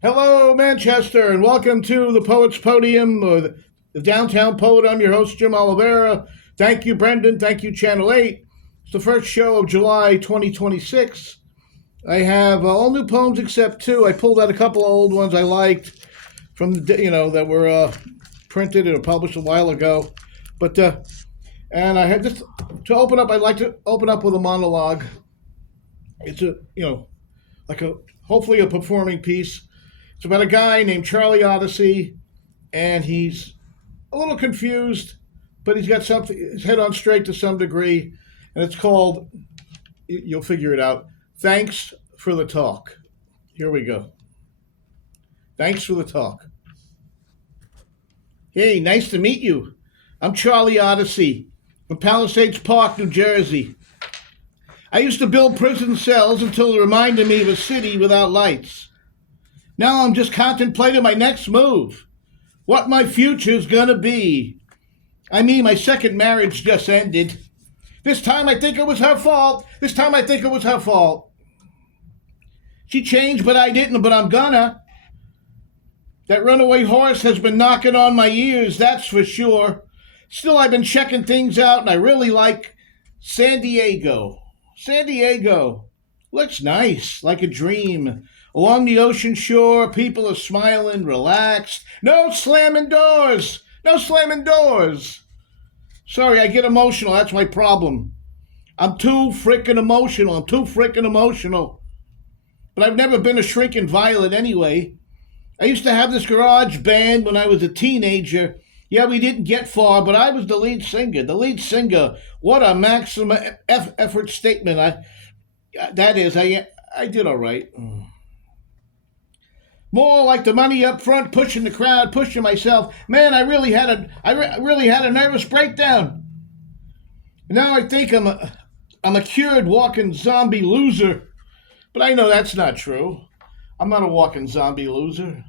Hello, Manchester, and welcome to the Poets Podium, or the Downtown Poet. I'm your host, Jim Oliveira. Thank you, Brendan. Thank you, Channel 8. It's the first show of July 2026. I have all new poems except two. I pulled out a couple of old ones I liked from that were printed or published a while ago. But and I had just to open up. I'd like to open up with a monologue. It's like a hopefully a performing piece. It's about a guy named Charlie Odyssey, and he's a little confused, but he's got something his head on straight to some degree, and it's called. You'll figure it out. Thanks for the talk. Here we go. Thanks for the talk. Hey, nice to meet you. I'm Charlie Odyssey from Palisades Park, New Jersey. I used to build prison cells until it reminded me of a city without lights. Now I'm just contemplating my next move. What my future's gonna be. I mean, my second marriage just ended. This time I think it was her fault. She changed, but I didn't, but I'm gonna. That runaway horse has been knocking on my ears, that's for sure. Still, I've been checking things out, and I really like San Diego. San Diego. Looks nice, like a dream. Along the ocean shore, people are smiling, relaxed. No slamming doors! Sorry, I get emotional. That's my problem. I'm too frickin' emotional. But I've never been a shrinking violet anyway. I used to have this garage band when I was a teenager. Yeah, we didn't get far, but I was the lead singer. What a maximum effort statement. I did all right. More like the money up front, pushing the crowd, pushing myself. Man, I really had a nervous breakdown. Now I think I'm a cured walking zombie loser. But I know that's not true. I'm not a walking zombie loser.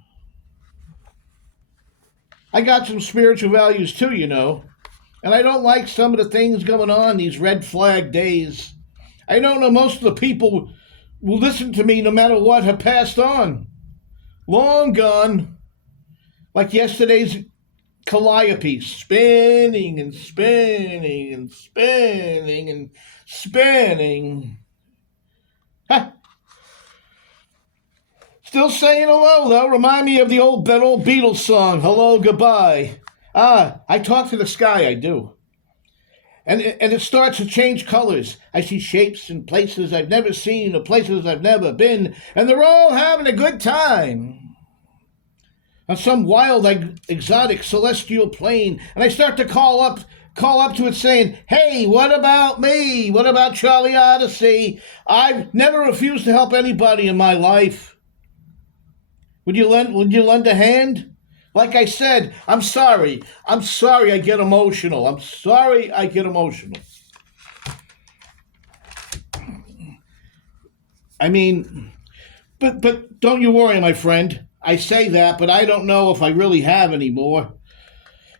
I got some spiritual values too, And I don't like some of the things going on these red flag days. I don't know most of the people will listen to me no matter what have passed on. Long gone, like yesterday's calliope, spinning. Ha! Still saying hello, though. Remind me of that old Beatles song, Hello, Goodbye. I talk to the sky, I do. And it starts to change colors. I see shapes in places I've never seen or places I've never been, and they're all having a good time. On some wild, exotic, celestial plane, and I start to call up to it saying, hey, what about me? What about Charlie Odyssey? I've never refused to help anybody in my life. Would you lend a hand? Like I said, I'm sorry I get emotional. I mean, but don't you worry, my friend. I say that, but I don't know if I really have anymore.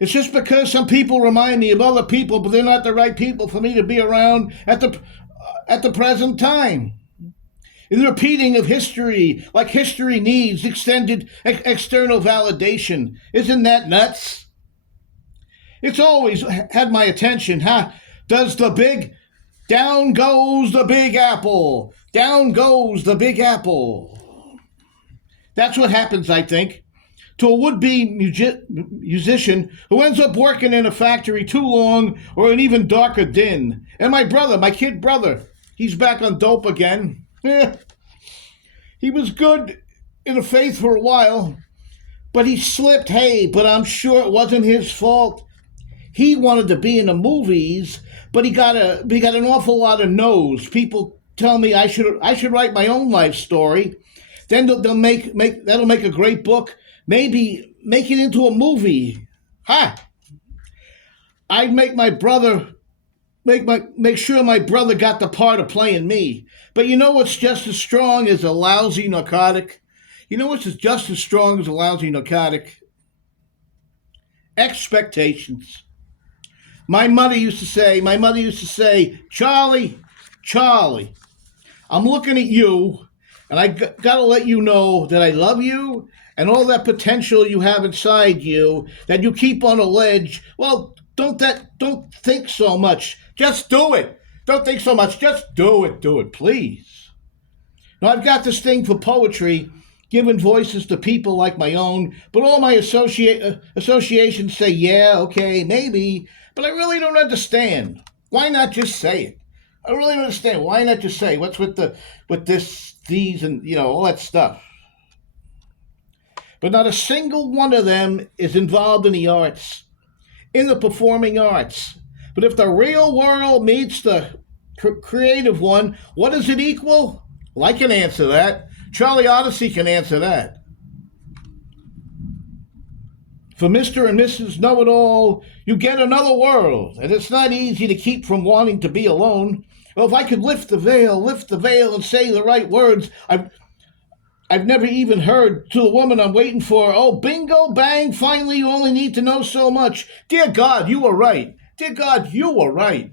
It's just because some people remind me of other people, but they're not the right people for me to be around at the present time. The repeating of history, like history needs extended external validation. Isn't that nuts? It's always had my attention, huh? Down goes the big apple. Down goes the big apple. That's what happens, I think, to a would-be musician who ends up working in a factory too long or an even darker din. And my kid brother, he's back on dope again. He was good in the faith for a while, but he slipped. Hey, but I'm sure it wasn't his fault. He wanted to be in the movies, but he got an awful lot of no's. People tell me I should write my own life story. Then that'll make a great book. Maybe make it into a movie. Ha! I'd make sure my brother got the part of playing me. But you know what's just as strong as a lousy narcotic? You know what's just as strong as a lousy narcotic? Expectations. My mother used to say, Charlie, Charlie, I'm looking at you, and gotta let you know that I love you and all that potential you have inside you that you keep on a ledge. Well, don't think so much. Just do it. Don't think so much. Just do it, please. Now I've got this thing for poetry, giving voices to people like my own, but all my associations say, yeah, okay, maybe, but I really don't understand. Why not just say it? I really don't understand. Why not just say what's with this, these, and all that stuff? But not a single one of them is involved in the arts, in the performing arts. But if the real world meets the creative one, what does it equal? Well, I can answer that. Charlie Odyssey can answer that. For Mr. and Mrs. Know-It-All, you get another world, and it's not easy to keep from wanting to be alone. Well, if I could lift the veil, and say the right words, I've never even heard to the woman I'm waiting for, oh, bingo, bang, finally you only need to know so much. Dear God, you were right. Dear God, you were right.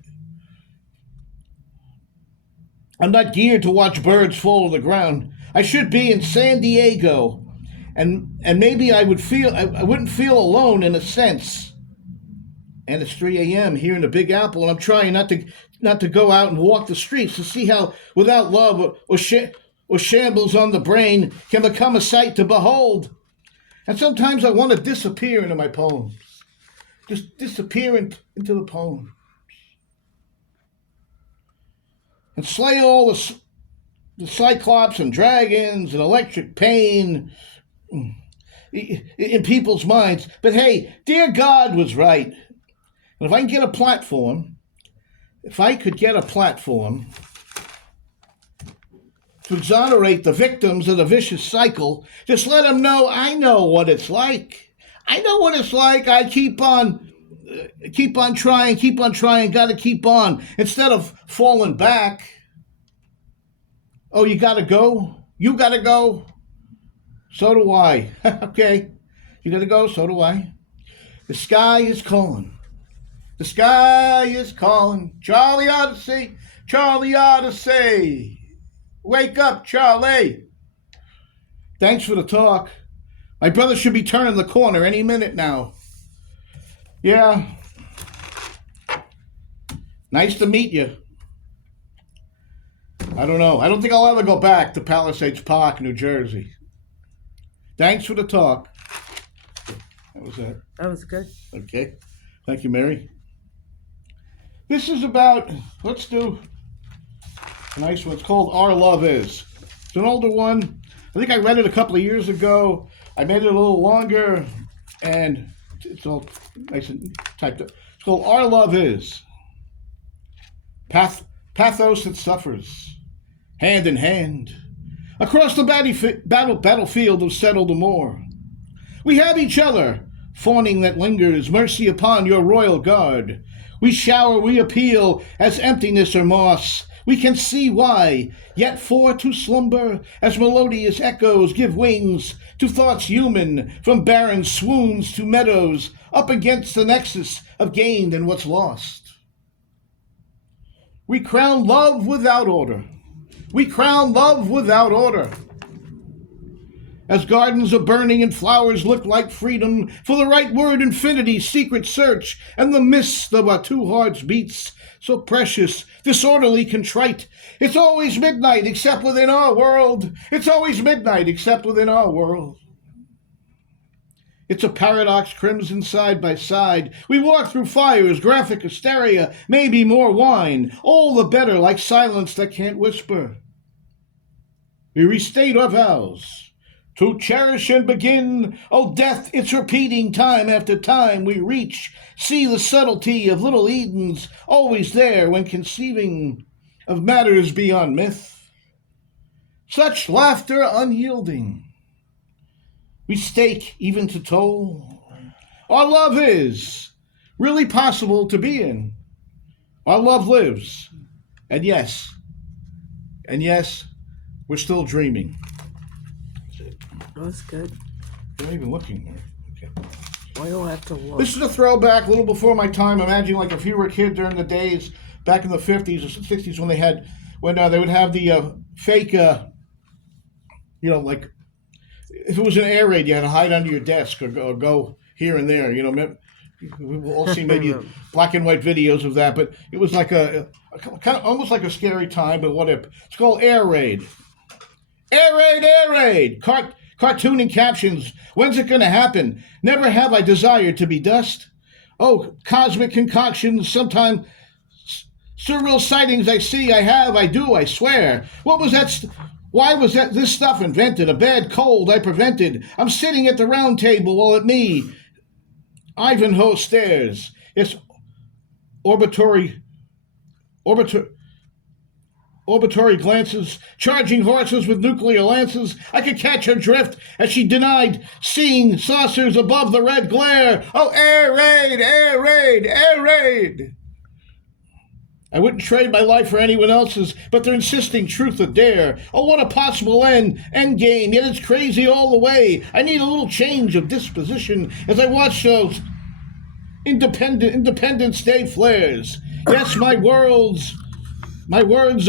I'm not geared to watch birds fall to the ground. I should be in San Diego, and maybe I wouldn't feel alone in a sense. And it's 3 a.m. here in the Big Apple, and I'm trying not to go out and walk the streets to see how, without love or shambles on the brain, can become a sight to behold. And sometimes I want to disappear into my poems, just disappear into the poem, and slay all the cyclops and dragons and electric pain in people's minds. But hey, dear God was right. And if I could get a platform to exonerate the victims of the vicious cycle, just let them know I know what it's like. I know what it's like. I keep on trying, gotta keep on, instead of falling back. Oh, you gotta go? You gotta go? So do I. Okay. You gotta go? So do I. The sky is calling. The sky is calling. Charlie Odyssey. Charlie Odyssey. Wake up, Charlie. Thanks for the talk. My brother should be turning the corner any minute now. Yeah. Nice to meet you. I don't know. I don't think I'll ever go back to Palisades Park, New Jersey. Thanks for the talk. That was it. That was good. Okay. Thank you, Mary. This is about, let's do a nice one. It's called Our Love Is. It's an older one. I think I read it a couple of years ago. I made it a little longer, and it's all nice and typed up. It's called Our Love Is. Pathos that suffers, hand in hand, across the battlefield of settled amour. We have each other, fawning that lingers, mercy upon your royal guard. We shower, we appeal, as emptiness or moss. We can see why, yet for to slumber, as melodious echoes give wings to thoughts human, from barren swoons to meadows, up against the nexus of gained and what's lost. We crown love without order. We crown love without order. As gardens are burning and flowers look like freedom, for the right word infinity's secret search, and the mist of our two hearts beats, so precious, disorderly, contrite. It's always midnight except within our world. It's always midnight except within our world. It's a paradox crimson side by side. We walk through fires, graphic hysteria, maybe more wine, all the better like silence that can't whisper. We restate our vows. To cherish and begin, oh death, it's repeating time after time we reach. See the subtlety of little Edens, always there when conceiving of matters beyond myth. Such laughter unyielding. We stake even to toll. Our love is really possible to be in. Our love lives. And yes, we're still dreaming. That's good. You're not even looking there. Okay. Why do I have to look? This is a throwback, a little before my time. Imagine like if you were a kid during the days back in the 50s or 60s when they would have the fake, like if it was an air raid, you had to hide under your desk or go here and there. We've all seen maybe black and white videos of that, but it was like a kind of almost like a scary time. But it's called air raid. Air raid, air raid. Cartooning captions. When's it going to happen? Never have I desired to be dust. Oh, cosmic concoctions. Sometimes surreal sightings I see. I do. I swear. What was that? Why was this stuff invented? A bad cold I prevented. I'm sitting at the round table while at me Ivanhoe stares. It's orbitory glances, charging horses with nuclear lances. I could catch her drift as she denied seeing saucers above the red glare. Oh, air raid, air raid, air raid. I wouldn't trade my life for anyone else's, but they're insisting truth or dare. Oh, what a possible end game, yet it's crazy all the way. I need a little change of disposition as I watch those Independence Day flares. Yes, my words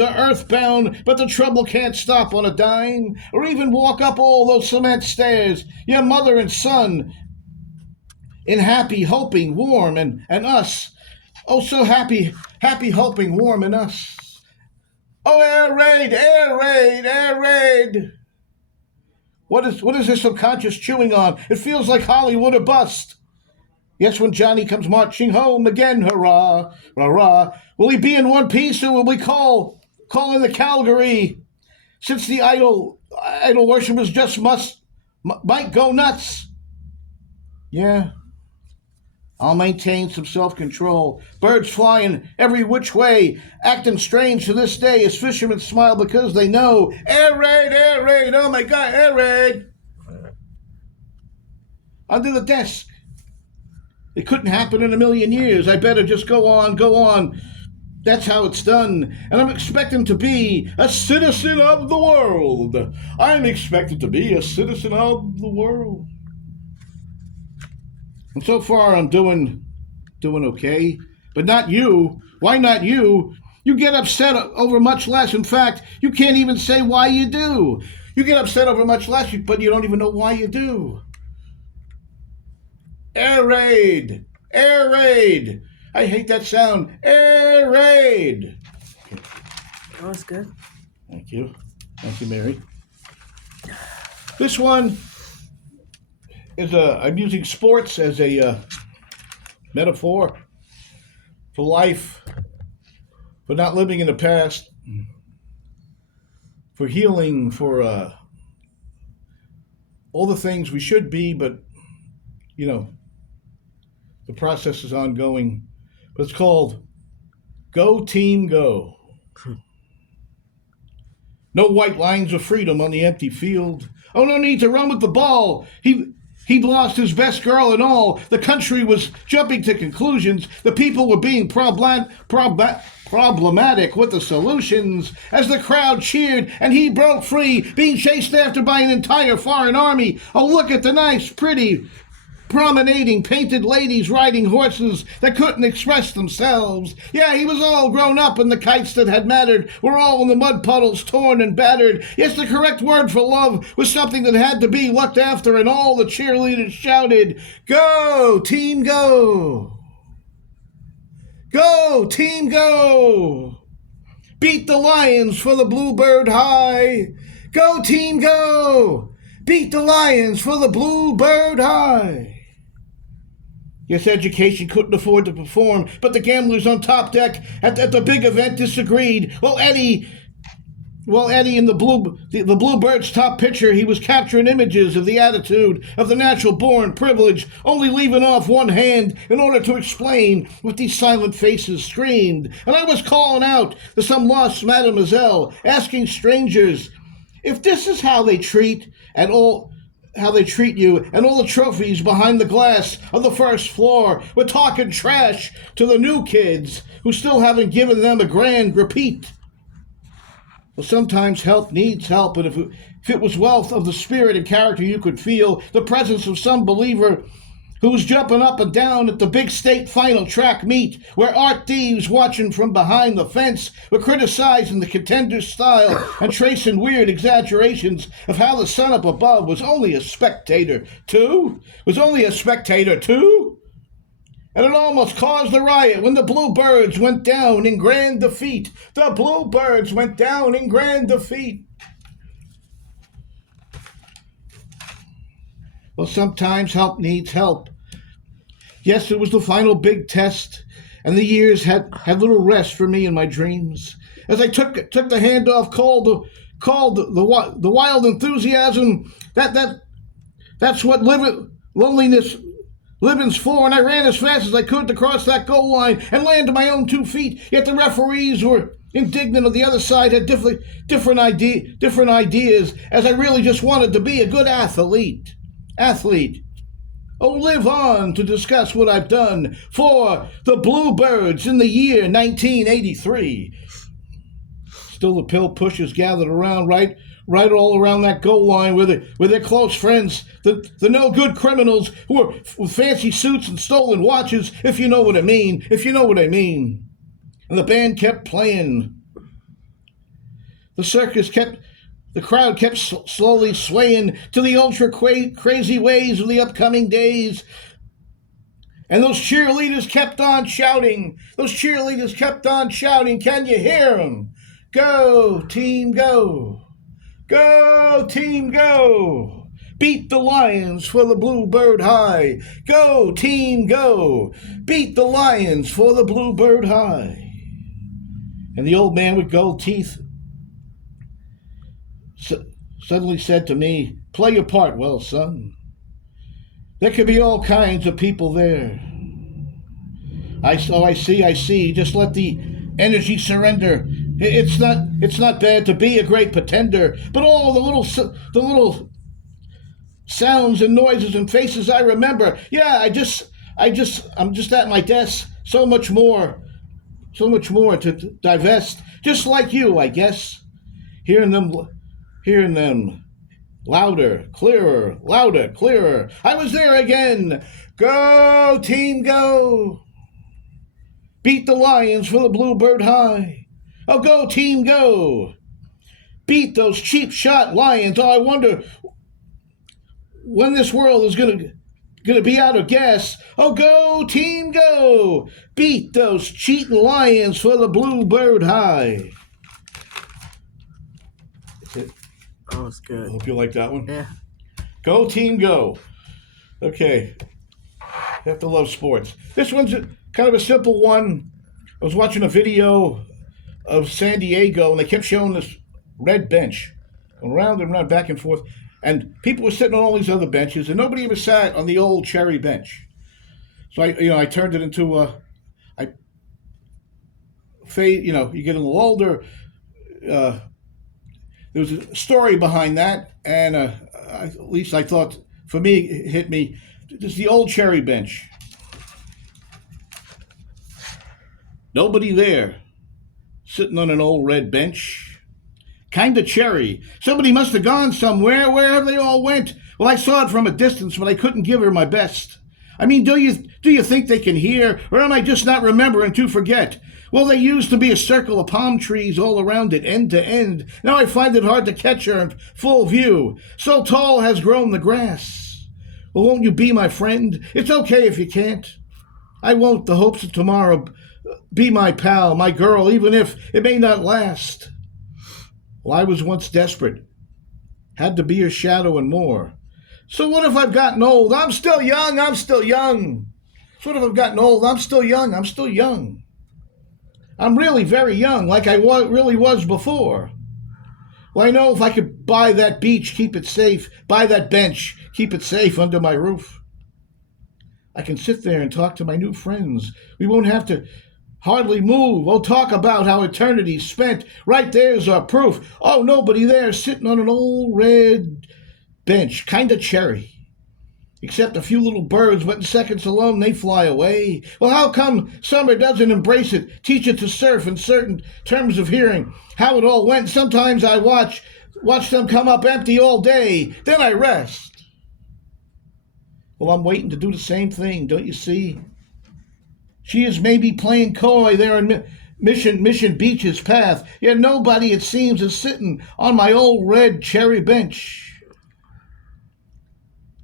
are earthbound, but the trouble can't stop on a dime, or even walk up all those cement stairs. Yeah, mother and son, in happy, hoping, warm, and us. Oh, so happy, hoping, warm, and us. Oh, air raid, air raid, air raid. What is this subconscious chewing on? It feels like Hollywood or bust. Yes, when Johnny comes marching home again, hurrah, hurrah. Will he be in one piece, or will we call in the Calgary? Since the idol worshippers just might go nuts. Yeah, I'll maintain some self-control. Birds flying every which way, acting strange to this day as fishermen smile because they know. Air raid, oh my God, air raid. Under the desk. It couldn't happen in a million years. I better just go on. That's how it's done. And I'm expecting to be a citizen of the world. I'm expected to be a citizen of the world. And so far I'm doing okay. But not you. Why not you? You get upset over much less. In fact, you can't even say why you do. You get upset over much less, but you don't even know why you do. Air raid! Air raid! I hate that sound. Air raid! That was good. Thank you, Mary. This one is I'm using sports as a metaphor for life, for not living in the past, for healing, for all the things we should be, but the process is ongoing, but it's called Go Team Go. No white lines of freedom on the empty field. Oh, no need to run with the ball. He'd lost his best girl and all. The country was jumping to conclusions. The people were being problematic with the solutions. As the crowd cheered and he broke free, being chased after by an entire foreign army. Oh, look at the nice, pretty, promenading painted ladies riding horses that couldn't express themselves. Yeah, he was all grown up, and the kites that had mattered were all in the mud puddles, torn and battered. Yes, the correct word for love was something that had to be looked after, and all the cheerleaders shouted, "Go, team, go! Go, team, go! Beat the Lions for the Bluebird High! Go, team, go! Beat the Lions for the Bluebird High!" Yes, education couldn't afford to perform, but the gamblers on top deck at the big event disagreed. Well, Eddie in the Bluebirds' top picture, he was capturing images of the attitude of the natural-born privilege, only leaving off one hand in order to explain what these silent faces screamed. And I was calling out to some lost mademoiselle, asking strangers if this is how they treat at all how they treat you, and all the trophies behind the glass of the first floor. We're talking trash to the new kids who still haven't given them a grand repeat. Well, sometimes help needs help, and if it was wealth of the spirit and character you could feel, the presence of some believer who was jumping up and down at the big state final track meet, where art thieves watching from behind the fence were criticizing the contender's style and tracing weird exaggerations of how the sun up above was only a spectator too. And it almost caused a riot when the Bluebirds went down in grand defeat. The Bluebirds went down in grand defeat. Well, sometimes help needs help. Yes, it was the final big test, and the years had little rest for me in my dreams. As I took the handoff, called the wild enthusiasm. That's what living's for, and I ran as fast as I could to cross that goal line and land on my own 2 feet. Yet the referees were indignant on the other side, had different ideas, as I really just wanted to be a good athlete. Oh, live on to discuss what I've done for the Bluebirds in the year 1983. Still the pill pushers gathered around right all around that goal line with their close friends, the no-good criminals who were with fancy suits and stolen watches, if you know what I mean. And the band kept playing. The crowd kept slowly swaying to the ultra-crazy ways of the upcoming days. And those cheerleaders kept on shouting. Can you hear them? Go, team, go. Go, team, go. Beat the Lions for the Bluebird High. Go, team, go. Beat the Lions for the Bluebird High. And the old man with gold teeth suddenly said to me, play your part well, son. There could be all kinds of people there. I see. Just let the energy surrender. It's not bad to be a great pretender, but all the little sounds and noises and faces I remember. Yeah, I'm just at my desk. So much more to divest. Just like you, I guess. Hearing them louder, clearer. I was there again. Go, team, go. Beat the Lions for the Bluebird High. Oh, go, team, go. Beat those cheap shot Lions. Oh, I wonder when this world is gonna be out of gas. Oh, go, team, go. Beat those cheating Lions for the Bluebird High. That's it. That was I good. hope you like that one. Yeah. Go, team, go. Okay. You have to love sports. This one's kind of a simple one. I was watching a video of San Diego, and they kept showing this red bench around and around, back and forth. And people were sitting on all these other benches, and nobody ever sat on the old cherry bench. So I turned it into you get a little older. There was a story behind that, and at least I thought, for me, it hit me. This is the old cherry bench. Nobody there, sitting on an old red bench. Kinda cherry. Somebody must have gone somewhere. Where have they all went? Well, I saw it from a distance, but I couldn't give her my best. I mean, do you think they can hear, or am I just not remembering to forget? Well, there used to be a circle of palm trees all around it, end to end. Now I find it hard to catch her in full view. So tall has grown the grass. Well, won't you be my friend? It's okay if you can't. I won't. The hopes of tomorrow. Be my pal, my girl, even if it may not last. Well, I was once desperate. Had to be your shadow and more. So what if I've gotten old? I'm still young. So what if I've gotten old? I'm still young. I'm really very young, like I really was before. Well, I know if I could buy that beach, keep it safe, buy that bench, keep it safe under my roof. I can sit there and talk to my new friends. We won't have to hardly move. We'll talk about how eternity's spent. Right there's our proof. Oh, nobody there sitting on an old red bench, kinda cherry. Except a few little birds, but in seconds alone they fly away. Well, how come summer doesn't embrace it, teach it to surf in certain terms of hearing? How it all went. Sometimes I watch them come up empty all day. Then I rest. Well, I'm waiting to do the same thing, don't you see? She is maybe playing coy there in Mission Beach's path, yet nobody, it seems, is sitting on my old red cherry bench.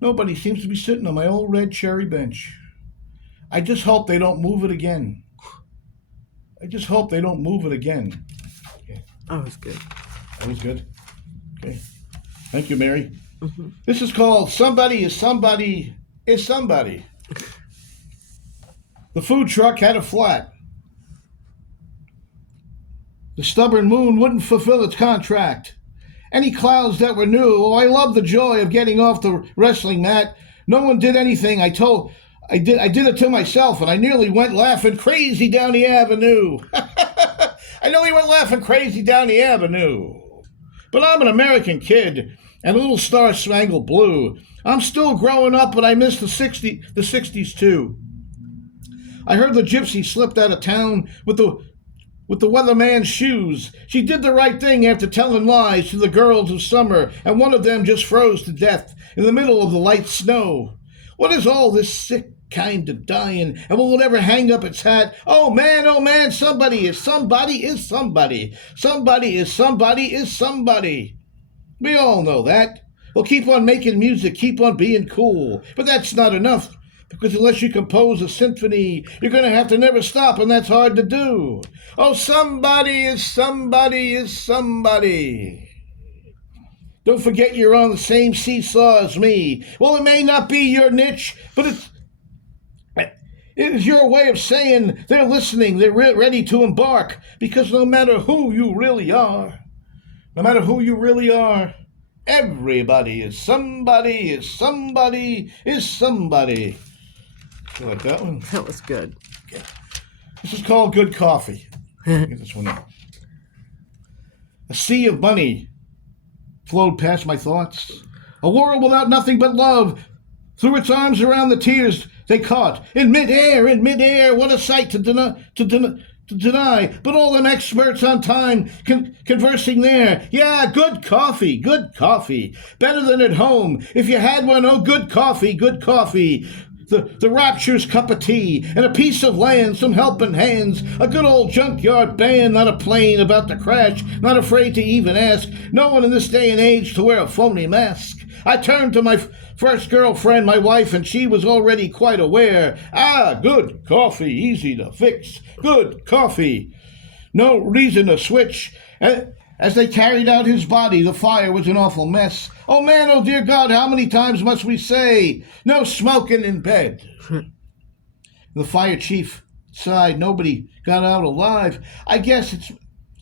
Nobody seems to be sitting on my old red cherry bench. I just hope they don't move it again. Okay. That was good. That was good? Okay. Thank you, Mary. Mm-hmm. This is called Somebody is Somebody is Somebody. The food truck had a flat. The stubborn moon wouldn't fulfill its contract. Any clouds that were new, oh, I loved the joy of getting off the wrestling mat. No one did anything. I did it to myself, and I nearly went laughing crazy down the avenue. I nearly went laughing crazy down the avenue. But I'm an American kid, and a little star-spangled blue. I'm still growing up, but I miss the 60s too. I heard the gypsy slipped out of town with the weatherman's shoes. She did the right thing after telling lies to the girls of summer, and one of them just froze to death in the middle of the light snow. What is all this sick kind of dying, and will it ever hang up its hat? Oh man, somebody is somebody is somebody. Somebody is somebody is somebody. We all know that. Well, keep on making music, keep on being cool. But that's not enough. Because unless you compose a symphony, you're going to have to never stop, and that's hard to do. Oh, somebody is somebody is somebody. Don't forget you're on the same seesaw as me. Well, it may not be your niche, but it is your way of saying they're listening, they're ready to embark. Because no matter who you really are, everybody is somebody is somebody is somebody. You like that one? That was good. Okay. This is called Good Coffee. Get this one out. A sea of money flowed past my thoughts. A world without nothing but love threw its arms around the tears they caught. In midair, what a sight to deny. But all them experts on time conversing there. Yeah, good coffee. Better than at home. If you had one, oh, good coffee. The rapture's cup of tea, and a piece of land, some helping hands, a good old junkyard band, not a plane about to crash, not afraid to even ask, no one in this day and age to wear a phony mask. I turned to my first girlfriend, my wife, and she was already quite aware. Ah, good coffee, easy to fix, good coffee. No reason to switch. As they carried out his body, the fire was an awful mess. Oh man, oh dear God, how many times must we say, no smoking in bed? The fire chief sighed. Nobody got out alive. I guess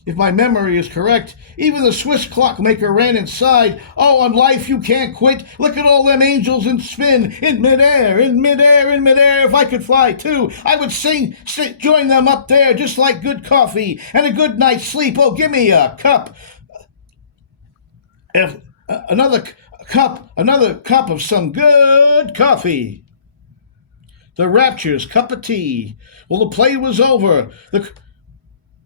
if my memory is correct, even the Swiss clockmaker ran inside. Oh, on life you can't quit. Look at all them angels in spin, in midair. If I could fly too, I would join them up there, just like good coffee and a good night's sleep. Oh, give me a cup. Another cup of some good coffee. The rapture's cup of tea. Well, the play was over.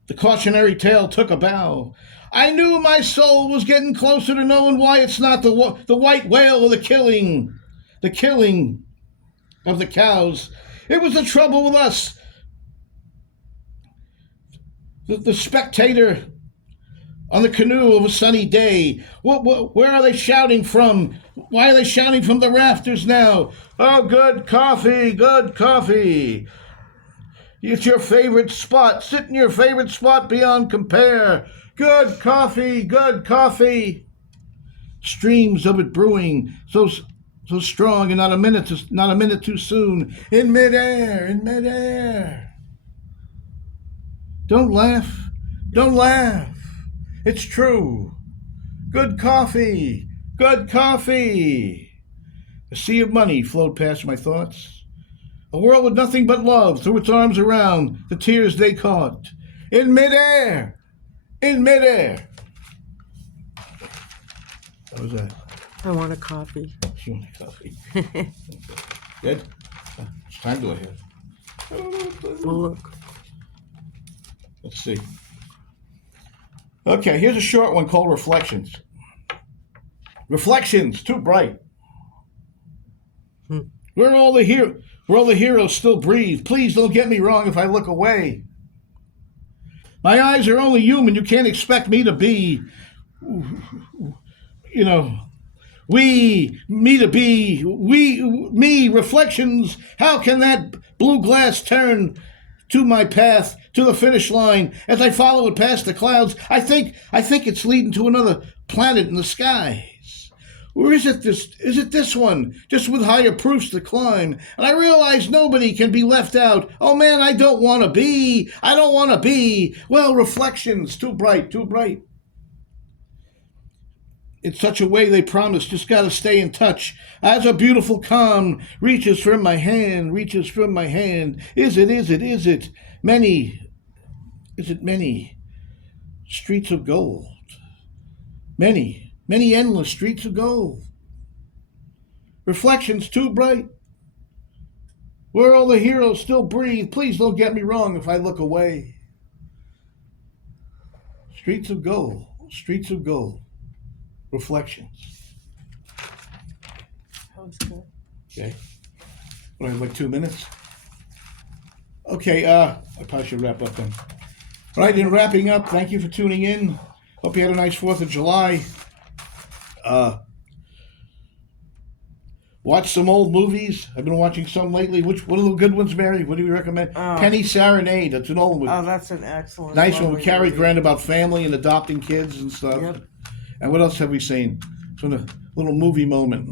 The cautionary tale took a bow. I knew my soul was getting closer to knowing why it's not the white whale of the killing of the cows. It was the trouble with us. The spectator on the canoe of a sunny day. Where are they shouting from? Why are they shouting from the rafters now? Oh, good coffee, good coffee. It's your favorite spot. Sit in your favorite spot beyond compare. Good coffee, good coffee. Streams of it brewing, so strong, and not a minute too soon. In midair. Don't laugh. It's true. Good coffee, good coffee. A sea of money flowed past my thoughts. A world with nothing but love threw its arms around the tears they caught. In midair. What was that? I want a coffee. You want a coffee? Good? It's time to ahead. Well, look. Let's see. Okay, here's a short one called Reflections. Reflections, too bright. Hmm. Where all the heroes still breathe. Please don't get me wrong if I look away. My eyes are only human. You can't expect me to be, you know, me, reflections. How can that blue glass turn to my path, to the finish line, as I follow it past the clouds? I think it's leading to another planet in the skies. Or is it this one, just with higher proofs to climb? And I realize nobody can be left out. Oh man, I don't want to be. Well, reflections, too bright. In such a way they promise, just gotta stay in touch. As a beautiful calm reaches from my hand. Is it many streets of gold? Many endless streets of gold. Reflections too bright. Where all the heroes still breathe. Please don't get me wrong if I look away. Streets of gold. Reflections. That was good. Okay. What, I have like 2 minutes? Okay, I probably should wrap up then. All right, in wrapping up, thank you for tuning in. Hope you had a nice 4th of July. Watch some old movies. I've been watching some lately. What are the good ones, Mary? What do you recommend? Penny Serenade. That's an old one. Oh, that's an excellent. Nice one with Cary Grant about family and adopting kids and stuff. Yep. And what else have we seen? Some little movie moment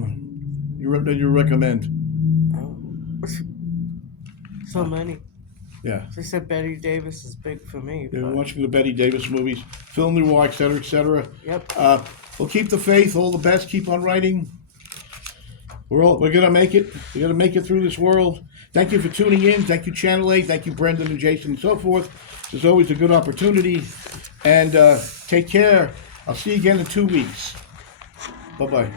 you recommend. Oh. So many. Yeah. They said Betty Davis is big for me. We're But... watching the Betty Davis movies, film noir, et cetera, et cetera. Yep. We'll keep the faith. All the best. Keep on writing. We're gonna make it. We're gonna make it through this world. Thank you for tuning in. Thank you, Channel 8. Thank you, Brendan and Jason, and so forth. It's always a good opportunity. And take care. I'll see you again in 2 weeks. Bye-bye.